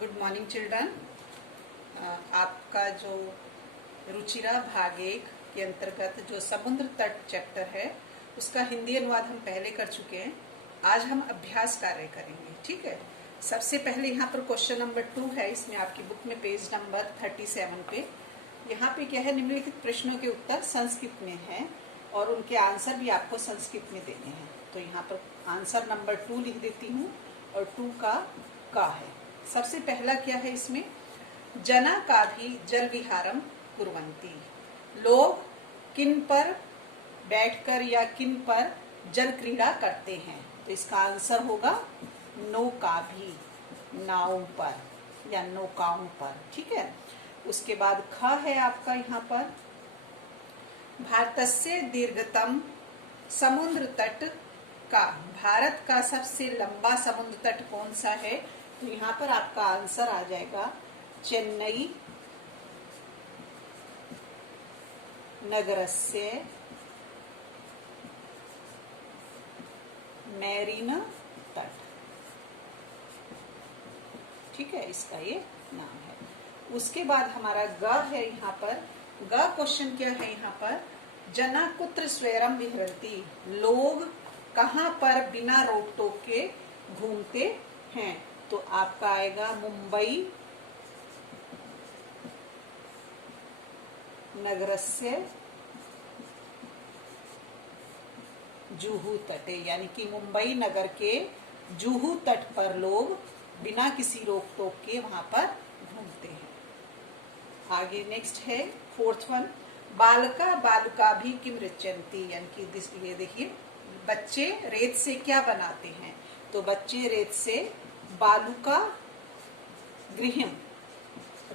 Good morning children. आपका जो रुचिरा भाग 1 के अंतर्गत जो समुद्र तट चैप्टर है उसका हिंदी अनुवाद हम पहले कर चुके हैं। आज हम अभ्यास कार्य करेंगे। ठीक है, सबसे पहले यहाँ पर क्वेश्चन नंबर 2 है। इसमें आपकी बुक में पेज नंबर 37 पे यहाँ पे क्या है, निम्नलिखित प्रश्नों के उत्तर संस्कृत में है और उनके आंसर भी आपको संस्कृत में देने हैं। तो यहाँ पर आंसर नंबर 2 लिख देती हूँ और 2 का है। सबसे पहला क्या है, इसमें जना का भी जल विहारम कुर्वन्ति। लोग किन पर बैठकर या किन पर जल क्रीड़ा करते हैं। तो इसका आंसर होगा नौका भी, नावों पर या नौकाओं पर। ठीक है, उसके बाद ख है आपका यहाँ पर भारतस्य दीर्घतम समुद्र तट का, भारत का सबसे लंबा समुद्र तट कौन सा है। तो यहाँ पर आपका आंसर आ जाएगा चेन्नई नगरस्य मैरीना तट। ठीक है, इसका ये नाम है। उसके बाद हमारा ग है यहाँ पर। ग क्वेश्चन क्या है यहाँ पर, जना कुत्र स्वैरम विहरती। लोग कहाँ पर बिना रोक टोक के घूमते हैं। तो आपका आएगा मुंबई नगरस्य जुहू तटे, यानी कि मुंबई नगर के जुहू तट पर लोग बिना किसी रोक टोक के वहां पर घूमते हैं। आगे नेक्स्ट है 4th वन, बालका बालुका भी किम रचयन्ति। यानी कि ये देखिए, बच्चे रेत से क्या बनाते हैं। तो बच्चे रेत से बालुका गृहम,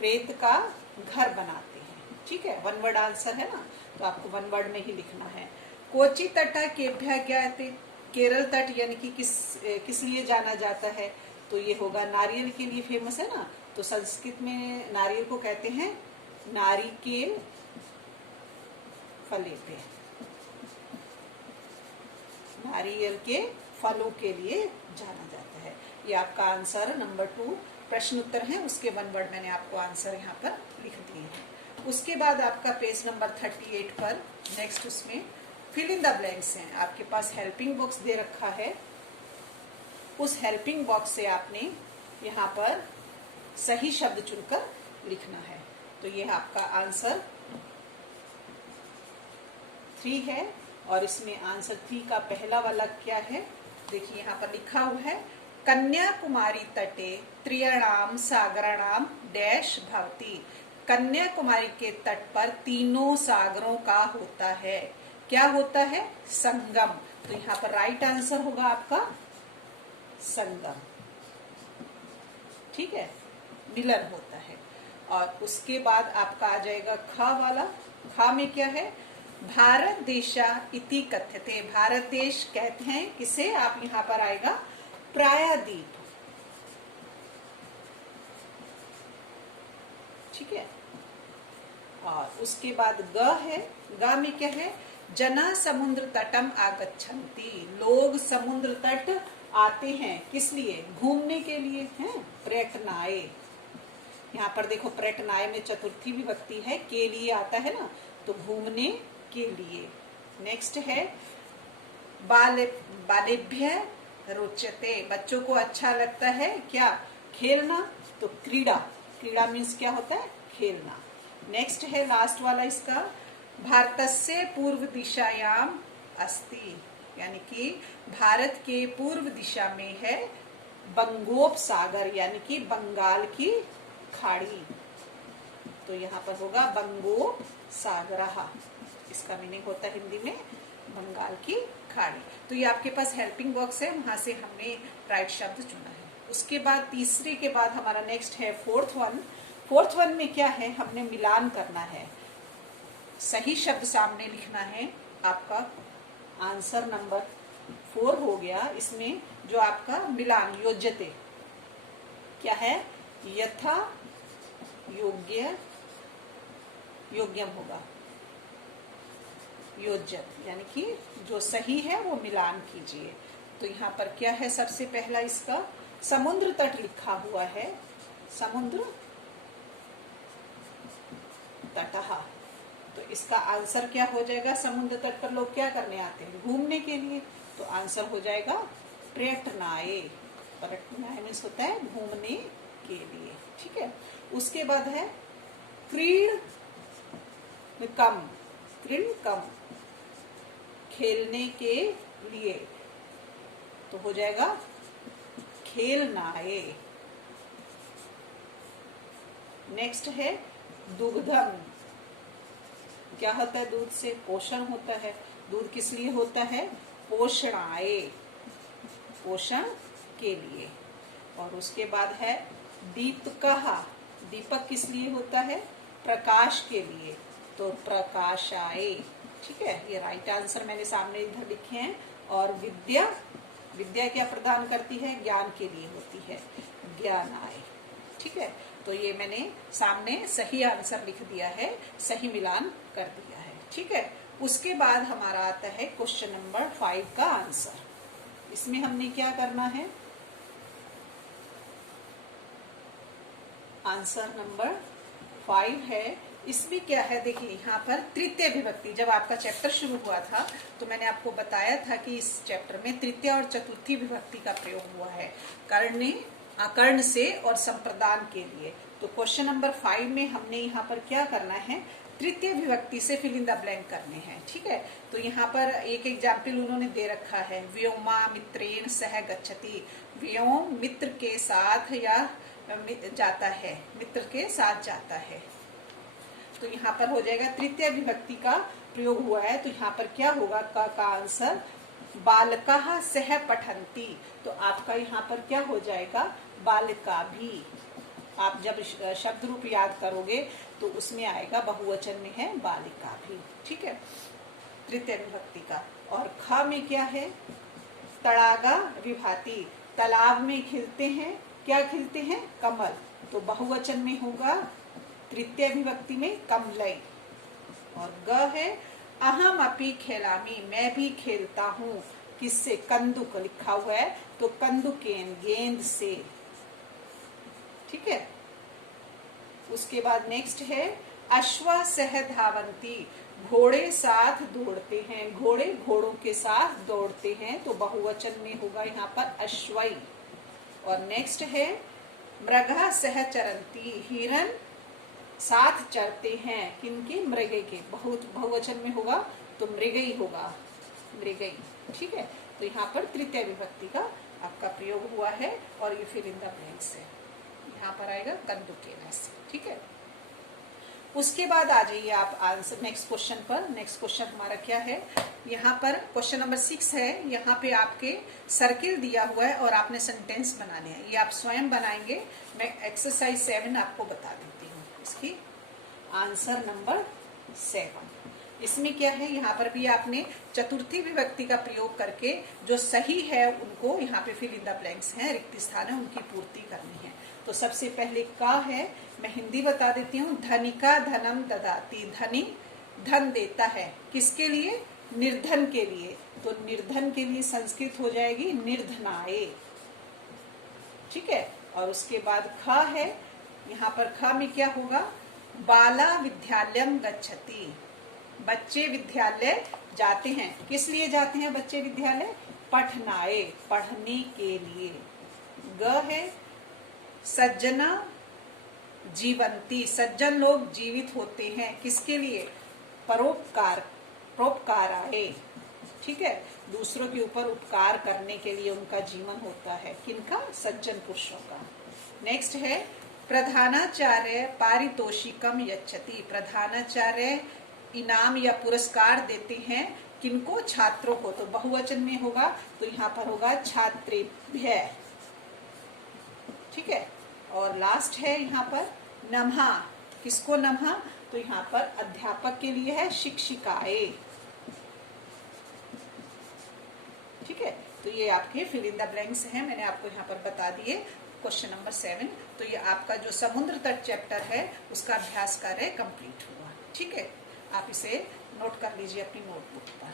रेत का घर बनाते हैं। ठीक है, वन वर्ड आंसर है ना, तो आपको वन वर्ड में ही लिखना है। कोची तटा केभ्य ज्ञायते। केरल तट यानी कि किस लिए जाना जाता है। तो ये होगा नारियल के लिए फेमस है ना। तो संस्कृत में नारियल को कहते हैं नारिकेल फलेते। नारियल के फलों के लिए जाना जाता है। ये आपका आंसर नंबर 2 प्रश्न उत्तर है, उसके वन वर्ड मैंने आपको आंसर यहाँ पर लिख दिए हैं। उसके बाद आपका पेज नंबर 38 पर नेक्स्ट उसमें फिल इन द ब्लैंक्स हैं। आपके पास हेल्पिंग बॉक्स दे रखा है। उस हेल्पिंग बॉक्स से आपने यहाँ पर सही शब्द चुनकर लिखना है। तो ये आपका आंसर 3 है और इसमें आंसर 3 का पहला वाला क्या है, देखिए यहाँ पर लिखा हुआ है कन्याकुमारी तटे त्रियाणाम सागराणाम डैश भवती। कन्याकुमारी के तट पर तीनों सागरों का होता है। क्या होता है, संगम। तो यहाँ पर राइट आंसर होगा आपका संगम। ठीक है, मिलन होता है। और उसके बाद आपका आ जाएगा ख वाला। ख में क्या है, भारत देशा इति कथ्यते। भारत देश कहते हैं किसे, आप यहाँ पर आएगा प्रायद्वीप। ठीक है, और उसके बाद ग है। ग में क्या है, जना समुद्र तटम आगच्छन्ति। लोग समुद्र तट आते हैं किस लिए, घूमने के लिए हैं, पर्यटनाय। यहाँ पर देखो पर्यटनाय में चतुर्थी विभक्ति है, के लिए आता है ना, तो घूमने के लिए। नेक्स्ट है बालेभ्य रोचते। बच्चों को अच्छा लगता है क्या, खेलना। तो क्रीड़ा, क्रीड़ा मीन्स क्या होता है, खेलना। नेक्स्ट है लास्ट वाला इसका, भारतस्य पूर्व दिशायाम अस्ति। यानी कि भारत के पूर्व दिशा में है बंगोपसागर, यानी कि बंगाल की खाड़ी। तो यहाँ पर होगा बंगोपसागरः। इसका मीनिंग होता है हिंदी में बंगाल की खाड़ी। तो ये आपके पास हेल्पिंग बॉक्स है, वहां से हमने राइट शब्द चुना है। उसके बाद तीसरे के बाद हमारा नेक्स्ट है 4th वन। 4th वन में क्या है, हमने मिलान करना है, सही शब्द सामने लिखना है। आपका आंसर नंबर 4 हो गया। इसमें जो आपका मिलान योज्यते क्या है, यथा योग्य योग्यम होगा, योज्यत, यानी कि जो सही है वो मिलान कीजिए। तो यहाँ पर क्या है, सबसे पहला इसका समुद्र तट लिखा हुआ है। समुद्र तटः। तो इसका आंसर क्या हो जाएगा? समुद्र तट पर लोग क्या करने आते हैं? घूमने के लिए। तो आंसर हो जाएगा पर्यटनाय। पर्यटनाय मीन्स होता है घूमने के लिए। ठीक है। उसके बाद है क्रीडकम। क्रीडकम खेलने के लिए। तो हो जाएगा खेलनाय। नेक्स्ट है दुग्धम। क्या होता है? दूध से पोषण होता है। दूध किस लिए होता है? पोषणाय, पोषण के लिए। और उसके बाद है दीपकः। दीपक किस लिए होता है? प्रकाश के लिए। तो प्रकाशाय। ठीक है, ये राइट आंसर मैंने सामने इधर लिखे हैं। और विद्या, विद्या क्या प्रदान करती है? ज्ञान के लिए होती है, ज्ञानाय। ठीक है, तो ये मैंने सामने सही आंसर लिख दिया है, सही मिलान कर दिया है। ठीक है। उसके बाद हमारा आता है क्वेश्चन नंबर 5 का आंसर। इसमें हमने क्या करना है? आंसर नंबर 5 है। इसमें क्या है? देखिए यहाँ पर तृतीय विभक्ति। जब आपका चैप्टर शुरू हुआ था तो मैंने आपको बताया था कि इस चैप्टर में तृतीय और चतुर्थी विभक्ति का प्रयोग हुआ है करने, कर्ण से और संप्रदान के लिए। तो क्वेश्चन नंबर 5 में हमने यहाँ पर क्या करना है? तृतीय विभक्ति से फिल इन द ब्लैंक करने हैं। ठीक है। तो यहाँ पर एक एग्जाम्पल उन्होंने दे रखा है, व्योमा मित्रेण सह गच्छति। व्योम मित्र के साथ या जाता है, मित्र के साथ जाता है। तो यहाँ पर हो जाएगा तृतीय विभक्ति का प्रयोग हुआ है। तो यहाँ पर क्या होगा? का आंसर बालकाः सह पठन्ति। तो आपका यहाँ पर क्या हो जाएगा? बालिका भी। आप जब शब्द रूप याद करोगे तो उसमें आएगा, बहुवचन में है बालिका भी। ठीक है, तृतीय विभक्ति का। और ख में क्या है? तड़ागा विभाति। तालाब में खिलते हैं, क्या खिलते हैं? कमल। तो बहुवचन में होगा तृतीय विभक्ति में कमलई। और ग है अहम अपि खेलामी। मैं भी खेलता हूँ। किससे? कंदुक लिखा हुआ है तो कंदुकेन, गेंद से। ठीक है। उसके बाद नेक्स्ट है अश्व सह धावंती। घोड़े साथ दौड़ते हैं। घोड़े घोड़ों के साथ दौड़ते हैं। तो बहुवचन में होगा यहाँ पर अश्वई। और नेक्स्ट है मृगा सह चरंती। हिरन साथ चरते हैं। किनके? मृगे के। बहुवचन में होगा तो मृगई होगा, मृगई। ठीक है। तो यहाँ पर तृतीय विभक्ति का आपका प्रयोग हुआ है और ये फिल इन द ब्लैंक्स है। यहाँ पर आएगा कंदुकेन से। ठीक है। उसके बाद आ जाइए आप आंसर नेक्स्ट क्वेश्चन पर। नेक्स्ट क्वेश्चन हमारा क्या है? यहाँ पर क्वेश्चन नंबर 6 है। यहाँ पे आपके सर्किल दिया हुआ है और आपने सेंटेंस बनाने हैं। ये आप स्वयं बनाएंगे। मैं एक्सरसाइज 7 आपको बता देती हूँ। इसकी आंसर नंबर 7। इसमें क्या है? यहाँ पर भी आपने चतुर्थी विभक्ति का प्रयोग करके जो सही है उनको यहाँ पे फिल इन द ब्लैंक्स हैं, रिक्त स्थान है, उनकी पूर्ति करनी है। तो सबसे पहले का है, मैं हिंदी बता देती हूँ। धनिका धनम ददाति। धनी धन देता है। किसके लिए? निर्धन के लिए। तो निर्धन के लिए संस्कृत हो जाएगी निर्धनाय। ठीक है। और उसके बाद ख है। यहाँ पर ख में क्या होगा? बाला विद्यालयम गच्छति। बच्चे विद्यालय जाते हैं। किस लिए जाते हैं बच्चे विद्यालय? पठनाय, पढ़ने के लिए। ग है सज्जना जीवंती। सज्जन लोग जीवित होते हैं। किसके लिए? परोपकार, परोपकाराय। ठीक है, दूसरों के ऊपर उपकार करने के लिए उनका जीवन होता है। किनका? सज्जन पुरुषों का। नेक्स्ट है प्रधानाचार्य पारितोषिकम यच्छति। प्रधानाचार्य इनाम या पुरस्कार देते हैं। किनको? छात्रों को। तो बहुवचन में होगा तो यहाँ पर होगा छात्रेभ्य। ठीक है। और लास्ट है यहाँ पर नमः। किसको नमः? तो यहाँ पर अध्यापक के लिए है शिक्षिकाएं। ठीक है। तो ये आपके फिल इन द ब्लैंक्स हैं, मैंने आपको यहाँ पर बता दिए। Question number 7। तो ये आपका जो समुद्र तट चैप्टर है उसका अभ्यास कार्य कंप्लीट हुआ। ठीक है, आप इसे नोट कर लीजिए अपनी नोटबुक पर।